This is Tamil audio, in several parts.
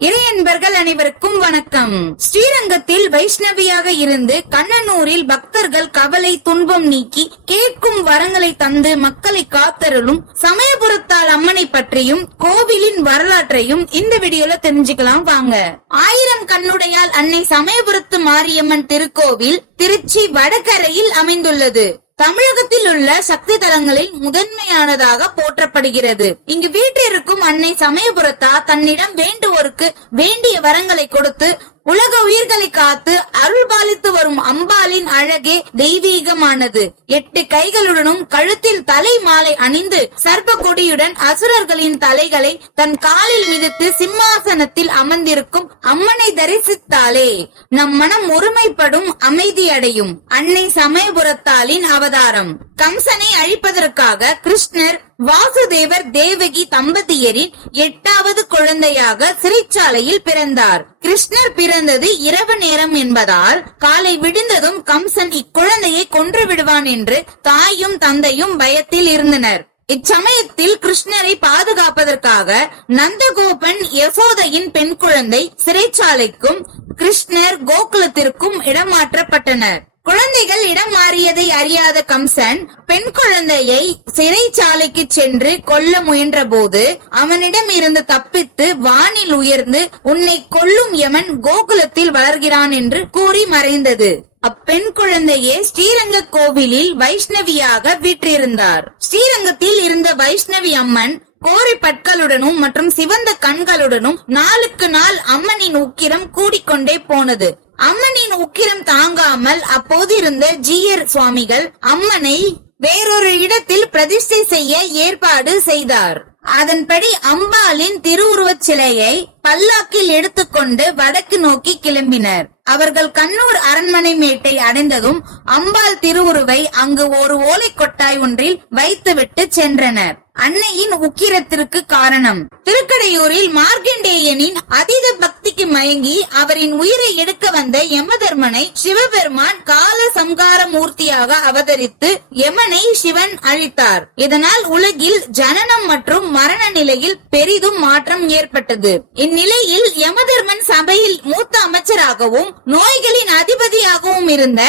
இறையன்பர்கள் அனைவருக்கும் வணக்கம். ஸ்ரீரங்கத்தில் வைஷ்ணவியாக இருந்து கண்ணனூரில் பக்தர்கள் கவலை துன்பம் நீக்கி கேட்கும் வரங்களை தந்து மக்களை காத்தருளும் சமயபுரத்தால் அம்மனை பற்றியும் கோவிலின் வரலாற்றையும் இந்த வீடியோல தெரிஞ்சுக்கலாம் வாங்க. ஆயிரம் கண்ணுடையால் அன்னை சமயபுரத்து மாரியம்மன் திருக்கோவில் திருச்சி வடகரையில் அமைந்துள்ளது. தமிழகத்தில் உள்ள சக்தி தலங்களில் முதன்மையானதாக போற்றப்படுகிறது. இங்கு வீற்றிருக்கும் அன்னை சமயபுரத்தா தன்னிடம் வேண்டுவோருக்கு வேண்டிய வரங்களை கொடுத்து உலக உயிர்களை காத்து அருள் பாலித்து வரும் அம்பாளின் அழகே தெய்வீகமானது. எட்டு கைகளுடனும் கழுத்தில் தலை மாலை அணிந்து சர்ப்ப கொடியுடன் அசுரர்களின் தலைகளை தன் காலில் மிதித்து சிம்மாசனத்தில் அமர்ந்திருக்கும் அம்மனை தரிசித்தாலே நம் மனம் ஒருமைப்படும் அமைதி அடையும் அன்னை சமயபுரத்தாலின் அவதாரம். கம்சனை அழிப்பதற்காக கிருஷ்ணர் வாசுதேவர் தேவகி தம்பதியரின் எட்டாவது குழந்தையாக சிறைச்சாலையில் பிறந்தார். கிருஷ்ணர் பிறந்தது இரவு நேரம் என்பதால் காலை விடிந்ததும் கம்சன் இக்குழந்தையை கொன்று விடுவான் என்று தாயும் தந்தையும் பயத்தில் இருந்தனர். இச்சமயத்தில் கிருஷ்ணரை பாதுகாப்பதற்காக நந்தகோபன் யசோதையின் பெண் குழந்தை சிறைச்சாலைக்கும் கிருஷ்ணர் கோகுலத்திற்கும் இடமாற்றப்பட்டனர். குழந்தைகள் இடம் மாறியதை அறியாத கம்சன் பெண் குழந்தையை சிறைச்சாலைக்கு சென்று கொல்ல முயன்ற போது அவனிடம் இருந்து தப்பித்து வானில் உயர்ந்து உன்னை கொல்லும் யமன் கோகுலத்தில் வளர்கிறான் என்று கூறி மறைந்தது. அப்பெண் குழந்தையே ஸ்ரீரங்க கோவிலில் வைஷ்ணவியாக வீற்றிருந்தார். ஸ்ரீரங்கத்தில் இருந்த வைஷ்ணவி அம்மன் கோரி பற்களுடனும் மற்றும் சிவந்த கண்களுடனும் நாளுக்கு நாள் அம்மனின் உக்கிரம் கூடிக்கொண்டே போனது. அம்மனின் உக்கிரம் தாங்காமல் அப்போதிருந்த ஜீயர் சுவாமிகள் அம்மனை வேறொரு இடத்தில் பிரதிஷ்டை செய்ய ஏற்பாடு செய்தார். அதன்படி அம்பாளின் திருவுருவச் சிலையை பல்லாக்கில் எடுத்துக்கொண்டு வடக்கு நோக்கி கிளம்பினர். அவர்கள் கண்ணூர் அரண்மனை மேட்டை அடைந்ததும் அம்பாள் திருவுருவை அங்கு ஒரு ஓலை கொட்டாய் ஒன்றில் வைத்துவிட்டு சென்றனர். அன்னையின் உக்கிரத்திற்கு காரணம். திருக்கடையூரில் மார்க்கண்டேயனின் அதீத பக்திக்கு மயங்கி அவரின் உயிரை எடுக்க வந்த யமதர்மனை சிவபெருமான் கால சம்கார மூர்த்தியாக அவதரித்து யமனை சிவன் அழித்தார். இதனால் உலகில் ஜனனம் மற்றும் மரண நிலையில் பெரிதும் மாற்றம் ஏற்பட்டது. இந்நிலையில் யமதர்மன் சபையில் மூத்த அமைச்சராகவும் நோய்களின் அதிபதியாகவும் இருந்த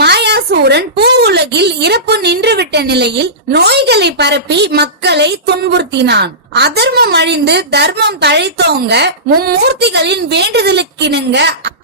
மாயாசூரன் பூ உலகில் இறப்பு நின்றுவிட்ட நிலையில் நோய்களை பரப்பி மக்களை துன்புறுத்தினான். அதர்மம் அழிந்து தர்மம் தழைத்தோங்க மும்மூர்த்திகளின் வேண்டுதலுக்கிணங்க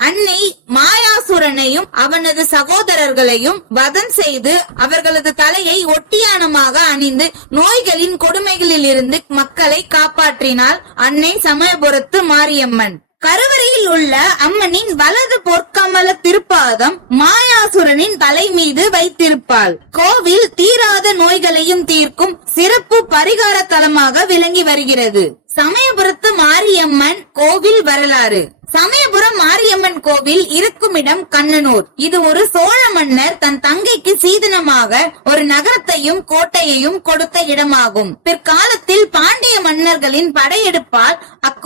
அன்னை மாயாசுரனையும் அவனது சகோதரர்களையும் வதம் செய்து அவர்களது தலையை ஒட்டியானமாக அணிந்து நோய்களின் கொடுமைகளில் இருந்து மக்களை காப்பாற்றினாள் அன்னை சமயபுரத்து மாரியம்மன். கருவறை உள்ள அம்மனின் வலது பொற்கமல திருப்பாதம் மாயாசுரனின் தலை மீது வைத்திருப்பாள். கோவில் தீராத நோய்களையும் தீர்க்கும் சிறப்பு பரிகார தலமாக விளங்கி வருகிறது. சமயபுரத்து மாரியம்மன் கோவில் வரலாறு. சமயபுரம் மாரியம்மன் கோவில் இருக்குமிடம் கண்ணனூர். இது ஒரு சோழ மன்னர் தன் தங்கைக்கு சீதனமாக ஒரு நகரத்தையும் கோட்டையையும் கொடுத்த இடமாகும். பிற்காலத்தில் பாண்டிய மன்னர்களின் படையெடுப்பால்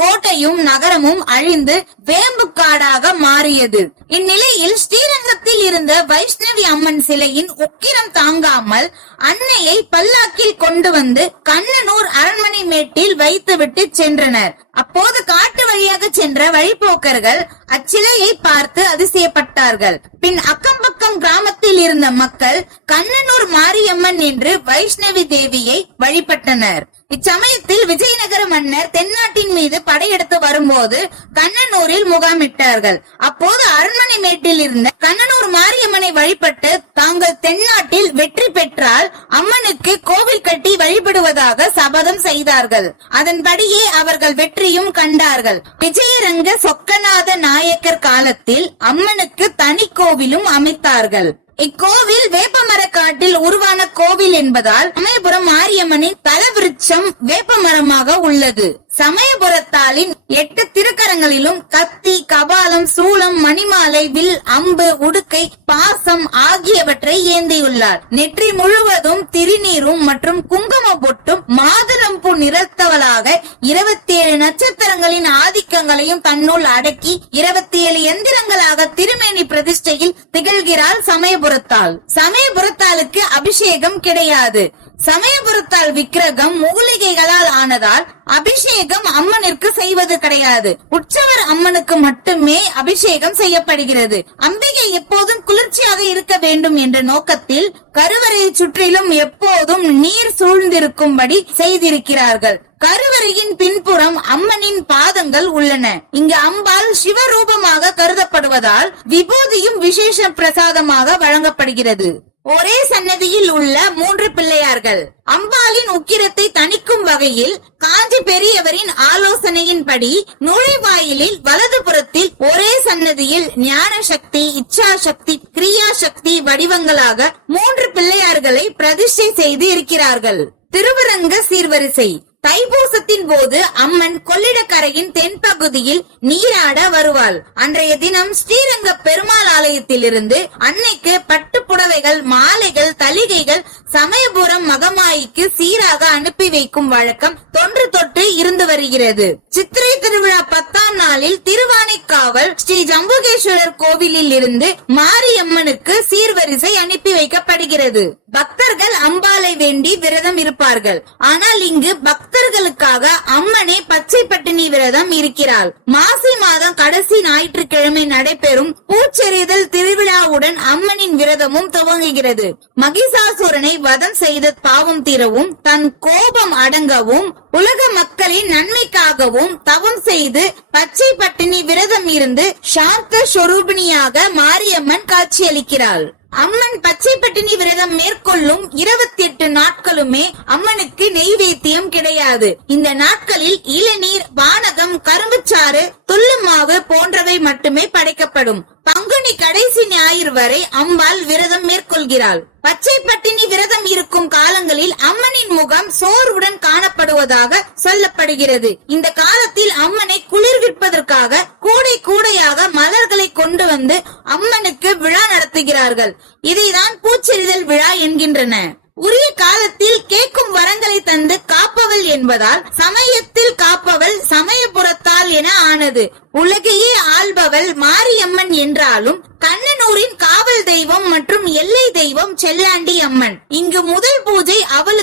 கோட்டையும் நகரமும் அழிந்து வேம்புக்காடாக மாறியது. இந்நிலையில் ஸ்ரீரங்கத்தில் இருந்த வைஷ்ணவி அம்மன் சிலையின் உக்கிரம் தாங்காமல் அன்னையை பல்லாக்கில் கொண்டு வந்து கண்ணனூர் அரண்மனை மேட்டில் வைத்துவிட்டு சென்றனர். அப்போது காட்டு வழியாக சென்ற வழிபோக்கர்கள் அச்சிலையை பார்த்து அதிசயப்பட்டார்கள். பின் அக்கம் பக்கம் கிராமத்தில் இருந்த மக்கள் கண்ணனூர் மாரியம்மன் என்று வைஷ்ணவி தேவியை வழிபட்டனர். இச்சமயத்தில் விஜயநகர மன்னர் தென்னாட்டின் மீது படையெடுத்து வரும்போது கண்ணனூரில் முகாமிட்டார்கள். அப்போது அரண்மனை மேட்டில் இருந்த கண்ணனூர் மாரியம்மனை வழிபட்டு தாங்கள் தென்னாட்டில் வெற்றி பெற்றால் அம்மனுக்கு கோவில் கட்டி வழிபடுவதாக சபதம் செய்தார்கள். அதன்படியே அவர்கள் வெற்றியும் கண்டார்கள். விஜயரங்க சொக்கநாத நாயக்கர் காலத்தில் அம்மனுக்கு தனி கோவிலும் அமைத்தார்கள். இக்கோவில் வேப்பமரக்காட்டில் உருவான கோவில் என்பதால் சமயபுரம் மாரியம்மனின் தலவிருட்சம் வேப்பமரமாக உள்ளது. சமயபுரத்தாலின் எட்டு திருக்கரங்களிலும் கத்தி கபாலம் சூளம் மணிமாலை வில் அம்பு உடுக்கை பாசம் ஆகியவற்றை ஏந்தியுள்ளார். நெற்றி முழுவதும் திருநீரும் மற்றும் குங்கும பொட்டும் மாதுளம்பூ நிறத்தவளாக இருபத்தி ஏழு நட்சத்திரங்களின் ஆதி ஆதிக்கங்களையும் தன்னுள் அடக்கி இருபத்தி ஏழு எந்திரங்களாக திருமேனி பிரதிஷ்டையில் திகழ்கிறாள் சமயபுரத்தாள். சமயபுரத்தாளுக்கு அபிஷேகம் கிடையாது. சமயபுரத்தால் விக்கிரகம் மூலிகைகளால் ஆனதால் அபிஷேகம் அம்மனிற்கு செய்வது கிடையாது. உற்சவர் அம்மனுக்கு மட்டுமே அபிஷேகம் செய்யப்படுகிறது. அம்பிகை எப்போதும் குளிர்ச்சியாக இருக்க வேண்டும் என்ற நோக்கத்தில் கருவறையை சுற்றிலும் எப்போதும் நீர் சூழ்ந்திருக்கும்படி செய்திருக்கிறார்கள். கருவறையின் பின்புறம் அம்மனின் பாதங்கள் உள்ளன. இங்கு அம்பாள் சிவரூபமாக கருதப்படுவதால் விபூதியும் விசேஷ பிரசாதமாக வழங்கப்படுகிறது. ஒரே சன்னதியில் உள்ள மூன்று பிள்ளையார்கள். அம்பாளின் உக்கிரத்தை தணிக்கும் வகையில் காஞ்சி பெரியவரின் ஆலோசனையின்படி நுழைவாயிலில் வலதுபுறத்தில் ஒரே சன்னதியில் ஞான சக்தி இச்சா சக்தி கிரியா சக்தி வடிவங்களாக மூன்று பிள்ளையார்களை பிரதிஷ்டை செய்து இருக்கிறார்கள். திருவரங்க சீர்வரிசை. தைப்பூசத்தின் போது அம்மன் கொள்ளிடக்கரையின் தென்பகுதியில் நீராட வருவாள். அன்றைய தினம் ஸ்ரீரங்க பெருமாள் ஆலயத்திலிருந்து அன்னைக்கு பட்டு புடவைகள் மாலைகள் தலிகைகள் சமயபுரம் மகமாயிக்கு சீராக அனுப்பி வைக்கும் வழக்கம் தொன்று தொட்டு இருந்து வருகிறது. சித்திரை திருவிழா பத்தாம் நாளில் திருவானைக்காவல் ஸ்ரீ ஜம்புகேஸ்வரர் கோவிலில் இருந்து மாரியம்மனுக்கு சீர்வரிசை அனுப்பி வைக்கப்படுகிறது. பக்தர்கள் அம்பாளை வேண்டி விரதம் இருப்பார்கள். ஆனால் இங்கு பக்தர்களுக்காக அம்மனே பச்சை பட்டினி விரதம் இருக்கிறாள். மாசி மாதம் கடைசி ஞாயிற்றுக்கிழமை நடைபெறும் பூச்செறிதல் திருவிழாவுடன் அம்மனின் விரதமும் துவங்குகிறது. மகிஷாசுரனை வதம் செய்த பாவம் தீரவும் தன் கோபம் அடங்கவும் உலக மக்களின் நன்மைக்காகவும் தவம் செய்து பச்சை பட்டினி விரதம் இருந்து சாந்த சொரூபிணியாக மாரியம்மன் காட்சியளிக்கிறாள். அம்மன் பச்சை பட்டினி விரதம் மேற்கொள்ளும் இருபத்தி எட்டு நாட்களுமே அம்மனுக்கு நெய்வேத்தியம் கிடையாது. இந்த நாட்களில் இளநீர் வானகம் கரும்புச்சாறு துள்ளு மாவு போன்றவை மட்டுமே படைக்கப்படும். பங்குனி கடைசி ஞாயிறு வரை அம்பாள் விரதம் மேற்கொள்கிறாள். பச்சை பட்டினி விரதம் இருக்கும் காலங்களில் அம்மனின் முகம் சோர்வுடன் காணப்படுவதாக சொல்லப்படுகிறது. இந்த காலத்தில் அம்மனை குளிர்விப்பதற்காக கூடை கூடையாக மலர்களை கொண்டு வந்து அம்மனுக்கு விழா நடத்துகிறார்கள். இதைதான் பூச்செறிதல் விழா என்கின்றன. உரிய காலத்தில் கேட்கும் வரங்களை தந்து காப்பவள் என்பதால் சமயத்தில் காப்பவள் சமயபுரத்தால் என ஆனது. உலகையே ஆள்பவள் மாரியம்மன் என்றாலும் கண்ணனூரின் காவல் தெய்வம் மற்றும் எல்லை தெய்வம் செல்லாண்டி அம்மன். இங்கு முதல் பூஜை அவளுக்கு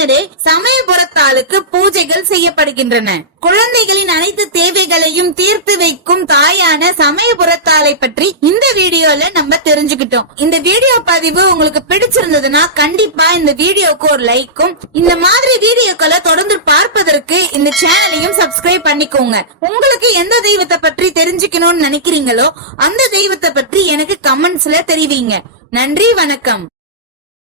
பின்னரே சமயபுரத்தாளுக்கு பூஜைகள் செய்யப்படுகின்றன. குழந்தைகளின் அனைத்து தேவைகளையும் தீர்த்து வைக்கும் தாயான சமயபுரத்தாளை பற்றி இந்த வீடியோல நம்ம தெரிஞ்சுக்கிட்டோம். இந்த வீடியோ பதிவு உங்களுக்கு பிடிச்சிருந்ததுன்னா கண்டிப்பா இந்த வீடியோக்கு ஒரு லைக்கும் இந்த மாதிரி வீடியோக்களை தொடர்ந்து பார்ப்பதற்கு இந்த சேனலையும் சப்ஸ்கிரைப் பண்ணிக்கோங்க. உங்களுக்கு எந்த தெய்வத்தை பற்றி தெரிஞ்சுக்கணும்னு நினைக்கிறீங்களோ அந்த தெய்வத்தை பற்றி எனக்கு கமெண்ட்ஸ்ல தெரிவிங்க. நன்றி வணக்கம்.